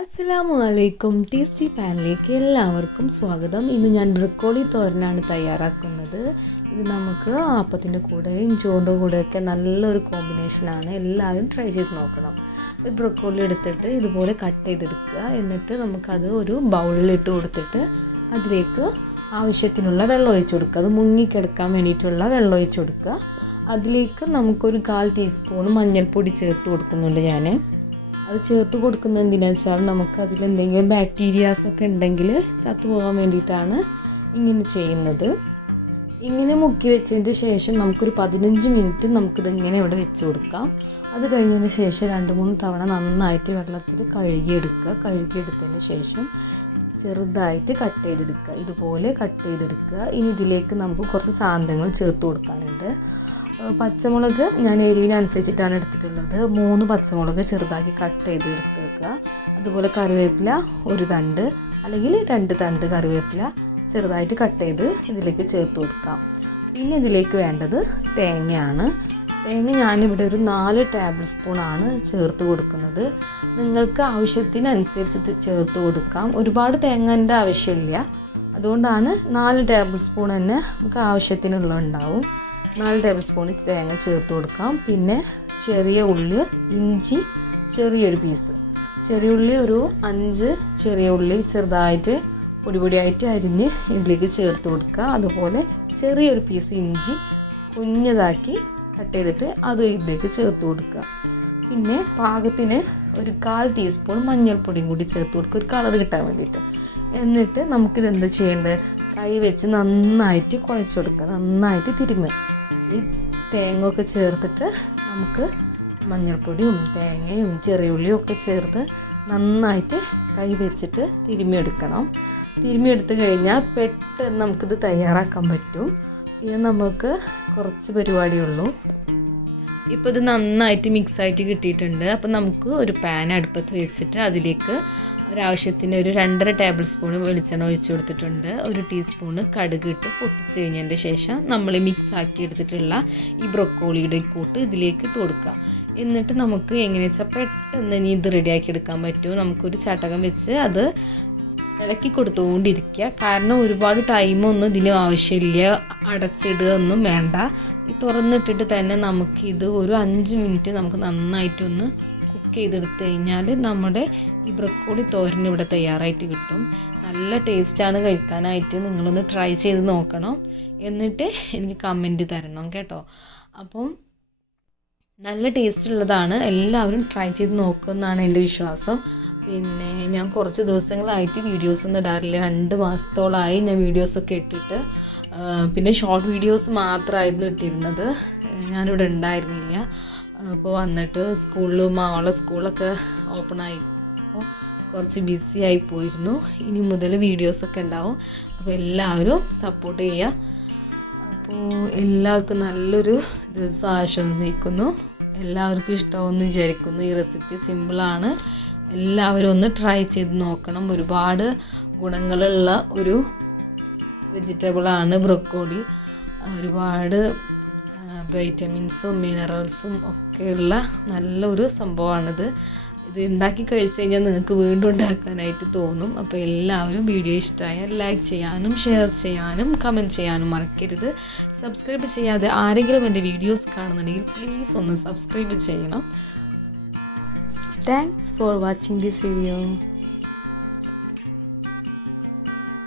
അസ്സലാമു അലൈക്കും. ടേസ്റ്റി പാനിലേക്ക് എല്ലാവർക്കും സ്വാഗതം. ഇന്ന് ഞാൻ ബ്രക്കോളി തോരനാണ് തയ്യാറാക്കുന്നത്. ഇത് നമുക്ക് അപ്പത്തിൻ്റെ കൂടെയും ചോറിൻ്റെ കൂടെയൊക്കെ നല്ലൊരു കോമ്പിനേഷനാണ്. എല്ലാവരും ട്രൈ ചെയ്ത് നോക്കണം. ഒരു ബ്രക്കോളി എടുത്തിട്ട് ഇതുപോലെ കട്ട് ചെയ്തെടുക്കുക. എന്നിട്ട് നമുക്കത് ഒരു ബൗളിലിട്ട് കൊടുത്തിട്ട് അതിലേക്ക് ആവശ്യത്തിനുള്ള വെള്ളം ഒഴിച്ചു കൊടുക്കുക. അത് മുങ്ങിക്കിടക്കാൻ വേണ്ടിയിട്ടുള്ള വെള്ളം ഒഴിച്ചു കൊടുക്കുക. അതിലേക്ക് നമുക്കൊരു 1/4 ടീസ്പൂൺ മഞ്ഞൾപ്പൊടി ചേർത്ത് കൊടുക്കുന്നുണ്ട് ഞാൻ. അത് ചേർത്ത് കൊടുക്കുന്നത് എന്തിനാണെന്ന് വെച്ചാൽ നമുക്ക് അതിലെന്തെങ്കിലും ബാക്ടീരിയാസൊക്കെ ഉണ്ടെങ്കിൽ ചത്തുപോകാൻ വേണ്ടിയിട്ടാണ് ഇങ്ങനെ ചെയ്യുന്നത്. ഇങ്ങനെ മുക്കി വെച്ചതിന് ശേഷം നമുക്കൊരു 15 മിനിറ്റ് നമുക്കിതിങ്ങനെ ഇവിടെ വെച്ച് കൊടുക്കാം. അത് കഴിഞ്ഞതിന് ശേഷം 2-3 തവണ നന്നായിട്ട് വെള്ളത്തിൽ കഴുകിയെടുത്തതിന് ശേഷം ചെറുതായിട്ട് കട്ട് ചെയ്തെടുക്കുക. ഇതുപോലെ കട്ട് ചെയ്തെടുക്കുക. ഇനി ഇതിലേക്ക് നമുക്ക് കുറച്ച് സാധനങ്ങൾ ചേർത്ത് കൊടുക്കാനുണ്ട്. പച്ചമുളക് ഞാൻ എരിവിനനുസരിച്ചിട്ടാണ് എടുത്തിട്ടുള്ളത്. 3 പച്ചമുളക് ചെറുതാക്കി കട്ട് ചെയ്ത് എടുത്ത് വെക്കുക. അതുപോലെ കറിവേപ്പില 1 തണ്ട് അല്ലെങ്കിൽ 2 തണ്ട് കറിവേപ്പില ചെറുതായിട്ട് കട്ട് ചെയ്ത് ഇതിലേക്ക് ചേർത്ത് കൊടുക്കാം. പിന്നെ ഇതിലേക്ക് വേണ്ടത് തേങ്ങയാണ്. തേങ്ങ ഞാനിവിടെ ഒരു 4 ടേബിൾ സ്പൂണാണ് ചേർത്ത് കൊടുക്കുന്നത്. നിങ്ങൾക്ക് ആവശ്യത്തിനനുസരിച്ച് ചേർത്ത് കൊടുക്കാം. ഒരുപാട് തേങ്ങൻ്റെ ആവശ്യമില്ല. അതുകൊണ്ടാണ് 4 ടേബിൾ സ്പൂൺ തന്നെ നമുക്ക് ആവശ്യത്തിനുള്ളതുണ്ടാവും. 4 ടേബിൾ സ്പൂൺ തേങ്ങ ചേർത്ത് കൊടുക്കാം. പിന്നെ ചെറിയ ഉള്ളി, ഇഞ്ചി ചെറിയൊരു പീസ്, ചെറിയ ഉള്ളി ഒരു 5 ചെറിയ ഉള്ളി ചെറുതായിട്ട് പൊടിയായിട്ട് അരിഞ്ഞ് ഇതിലേക്ക് ചേർത്ത് കൊടുക്കുക. അതുപോലെ ചെറിയൊരു പീസ് ഇഞ്ചി കുഞ്ഞതാക്കി കട്ട് ചെയ്തിട്ട് അത് ഇതിലേക്ക് ചേർത്ത് കൊടുക്കുക. പിന്നെ പാകത്തിന് ഒരു 1/4 ടീസ്പൂൺ മഞ്ഞൾപ്പൊടിയും കൂടി ചേർത്ത് കൊടുക്കുക, ഒരു കളർ കിട്ടാൻ വേണ്ടിയിട്ട്. എന്നിട്ട് നമുക്കിതെന്താ ചെയ്യേണ്ടത്, കൈ വെച്ച് നന്നായിട്ട് കുഴച്ച് കൊടുക്കുക, നന്നായിട്ട് തിരുമ്മുക. ഈ തേങ്ങയൊക്കെ ചേർത്തിട്ട് നമുക്ക് മഞ്ഞൾപ്പൊടിയും തേങ്ങയും ചെറിയ ഉള്ളിയും ഒക്കെ ചേർത്ത് നന്നായിട്ട് കൈ വെച്ചിട്ട് തിരുമ്മിയെടുക്കണം. തിരുമ്മിയെടുത്ത് കഴിഞ്ഞാൽ പെട്ടെന്ന് നമുക്കിത് തയ്യാറാക്കാൻ പറ്റും. പിന്നെ നമുക്ക് കുറച്ച് പരിപാടിയുള്ളൂ. ഇപ്പോൾ ഇത് നന്നായിട്ട് മിക്സായിട്ട് കിട്ടിയിട്ടുണ്ട്. അപ്പോൾ നമുക്ക് ഒരു പാൻ അടുപ്പത്ത് വെച്ചിട്ട് അതിലേക്ക് ഒരാവശ്യത്തിന് ഒരു 2.5 ടേബിൾ സ്പൂൺ വെളിച്ചെണ്ണ ഒഴിച്ചു കൊടുത്തിട്ടുണ്ട്. 1 ടീസ്പൂണ് കടുക് ഇട്ട് പൊട്ടിച്ച് കഴിഞ്ഞതിൻ്റെ ശേഷം നമ്മൾ മിക്സ് ആക്കി എടുത്തിട്ടുള്ള ഈ ബ്രൊക്കോളിയുടെ കൂട്ട് ഇതിലേക്ക് ഇട്ട് കൊടുക്കുക. എന്നിട്ട് നമുക്ക് എങ്ങനെയാ വെച്ചാൽ പെട്ടെന്ന് ഇനി ഇത് റെഡിയാക്കി എടുക്കാൻ പറ്റും. നമുക്കൊരു ചട്ടകം വെച്ച് അത് ഇളക്കി കൊടുത്തുകൊണ്ടിരിക്കുക. കാരണം ഒരുപാട് ടൈമൊന്നും ഇതിന് ആവശ്യമില്ല, അടച്ചിടുക ഒന്നും വേണ്ട. ഈ തുറന്നിട്ടിട്ട് തന്നെ നമുക്കിത് ഒരു 5 മിനിറ്റ് നമുക്ക് നന്നായിട്ടൊന്ന് കുക്ക് ചെയ്തെടുത്ത് കഴിഞ്ഞാൽ നമ്മുടെ ഈ ബ്രക്കോളി തോരൻ ഇവിടെ തയ്യാറായിട്ട് കിട്ടും. നല്ല ടേസ്റ്റാണ് കഴിക്കാനായിട്ട്. നിങ്ങളൊന്ന് ട്രൈ ചെയ്ത് നോക്കണം. എന്നിട്ട് എനിക്ക് കമൻറ്റ് തരണം കേട്ടോ. അപ്പം നല്ല ടേസ്റ്റ് ഉള്ളതാണ്. എല്ലാവരും ട്രൈ ചെയ്ത് നോക്കുമെന്നാണ് എൻ്റെ വിശ്വാസം. പിന്നെ ഞാൻ കുറച്ച് ദിവസങ്ങളായിട്ട് വീഡിയോസൊന്നും ഇടാറില്ല. 2 മാസത്തോളമായി ഞാൻ വീഡിയോസൊക്കെ ഇട്ടിട്ട്. പിന്നെ ഷോർട്ട് വീഡിയോസ് മാത്രമായിരുന്നു ഇട്ടിരുന്നത്. ഞാനിവിടെ ഉണ്ടായിരുന്നില്ല. അപ്പോൾ വന്നിട്ട് അവളെ സ്കൂളൊക്കെ ഓപ്പണായി അപ്പോൾ കുറച്ച് ബിസി ആയി പോയിരുന്നു. ഇനി മുതൽ വീഡിയോസൊക്കെ ഉണ്ടാവും. അപ്പോൾ എല്ലാവരും സപ്പോർട്ട് ചെയ്യുക. അപ്പോൾ എല്ലാവർക്കും നല്ലൊരു ദിവസം ആശംസിക്കുന്നു. എല്ലാവർക്കും ഇഷ്ടമാവുമെന്ന് വിചാരിക്കുന്നു. ഈ റെസിപ്പി സിമ്പിളാണ്. എല്ലാവരും ഒന്ന് ട്രൈ ചെയ്ത് നോക്കണം. ഒരുപാട് ഗുണങ്ങളുള്ള ഒരു വെജിറ്റബിളാണ് ബ്രൊക്കോളി. ഒരുപാട് വൈറ്റമിൻസും മിനറൽസും ഒക്കെയുള്ള നല്ലൊരു സംഭവമാണിത്. ഇത് ഉണ്ടാക്കി കഴിച്ച് കഴിഞ്ഞാൽ നിങ്ങൾക്ക് വീണ്ടും ഉണ്ടാക്കാനായിട്ട് തോന്നും. അപ്പോൾ എല്ലാവരും വീഡിയോ ഇഷ്ടമായാൽ ലൈക്ക് ചെയ്യാനും ഷെയർ ചെയ്യാനും കമൻറ്റ് ചെയ്യാനും മറക്കരുത്. സബ്സ്ക്രൈബ് ചെയ്യാതെ ആരെങ്കിലും എൻ്റെ വീഡിയോസ് കാണുന്നുണ്ടെങ്കിൽ പ്ലീസ് ഒന്ന് സബ്സ്ക്രൈബ് ചെയ്യണം. Thanks for watching this video.